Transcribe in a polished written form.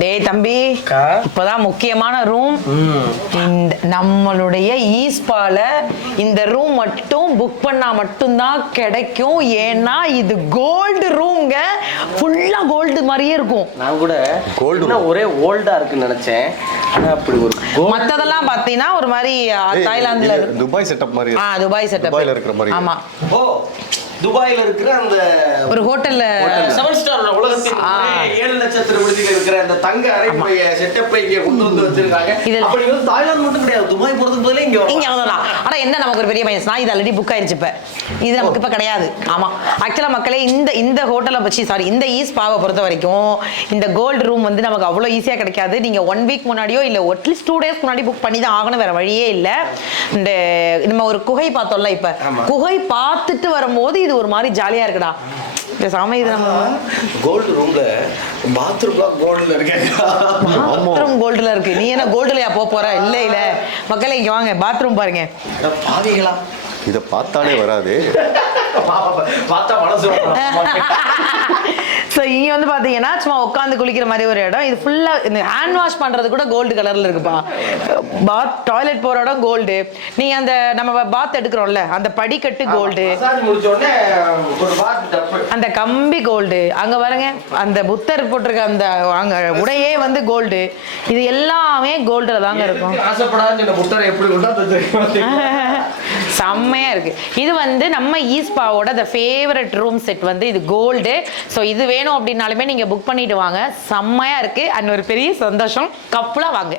டேய் தம்பி, இப்பதான் முக்கியமான ரூம். இந்த நம்மளுடைய ஈஸ்பால இந்த ரூம் மட்டும் புக் பண்ணா மட்டும்தான் கிடைக்கும். ஏன்னா இது கோல்டு ரூம்ங்க, ஃபுல்லா கோல்டு மாதிரியே இருக்கும். நான் கூட கோல்டு ஒரே ஓல்டா இருக்குன்னு நினைச்சேன். அப்படி ஒரு மத்ததெல்லாம் பாத்தீங்கன்னா ஒரு மாதிரி தாய்லாந்துல துபாய் செட்டப் மாதிரி. துபாய் செட்டப் துபாய்ல இருக்கிற மாதிரி. ஆமா. ஓ, துபாயில இருக்கிற அந்த ஒரு ஹோட்டல்ல 7 ஸ்டார் உலகத்தின் 7 நட்சத்திர விடுதியில இருக்கிற அந்த தங்க அறையுடைய செட்டப்பை இங்க கொண்டு வந்து வச்சிருக்காங்க. அப்படி வந்து தாய்லாந்து மட்டும் கிடையாது, துபாய் போறதுக்கு பதிலா இங்க வரலாம். ஆனா என்ன நமக்கு ஒரு பெரிய மைனஸ், நான் இது ஆல்ரெடி புக் ஆயிருச்சு. இது நமக்கு இப்ப கிடையாது. ஆமா, ஆக்சுவலா மக்களே இந்த ஹோட்டலை வச்சு இந்த ஈஸ்பாவை பொறுத்த வரைக்கும் இந்த கோல்டு ரூம் வந்து நமக்கு அவ்வளவு ஈஸியா கிடைக்காது. நீங்க 1 வீக் முன்னாடியோ இல்ல அட்லீஸ்ட் 2 டேஸ் முன்னாடி புக் பண்ணி தான் ஆகணும், வேற வழியே இல்ல. இந்த நம்ம ஒரு குகை பார்த்தோம்ல, இப்ப குகை பார்த்துட்டு வரும்போது இது ஒரு மாதிரி ஜாலியா இருக்குடா. பேசாம இது நம்ம கோல்டு ரூம்ல பாத்ரூம்லாம் கோல்டுல இருக்கு. பாத்ரூம் கோல்டுல இருக்கு. நீ என்ன கோல்டுலயா போற? இல்ல மக்களே இங்க வாங்க, பாத்ரூம் பாருங்க. பாவிகளா, இத பார்த்தாலே வராது. பார்த்தா மனசு. ஸோ இங்கே வந்து பார்த்தீங்கன்னா சும்மா உட்காந்து குளிக்கிற மாதிரி ஒரு இடம். இது ஃபுல்லாக இந்த ஹேண்ட் வாஷ் பண்ணுறது கூட கோல்டு கலரில் இருக்குப்பா. பாத் டாய்லெட் போகிற இடம் கோல்டு. நீங்கள் அந்த நம்ம பாத் எடுக்கிறோம்ல அந்த படிக்கட்டு கோல்டு, அந்த கம்பி கோல்டு, அங்கே பாருங்க அந்த புத்தர் போட்டிருக்க அந்த அங்கே உடையே வந்து கோல்டு. இது எல்லாமே கோல்டில் தாங்க இருக்கும். செம்மையா இருக்கு. இது வந்து நம்ம ஈஸ்பாவோட த ஃபேவரட் ரூம் செட் வந்து இது கோல்டு. ஸோ இது வேணும் அப்படின்னாலுமே நீங்க புக் பண்ணிட்டு வாங்க. செம்மையா இருக்கு. அண்ட் ஒரு பெரிய சந்தோஷம், கப்பலா வாங்க.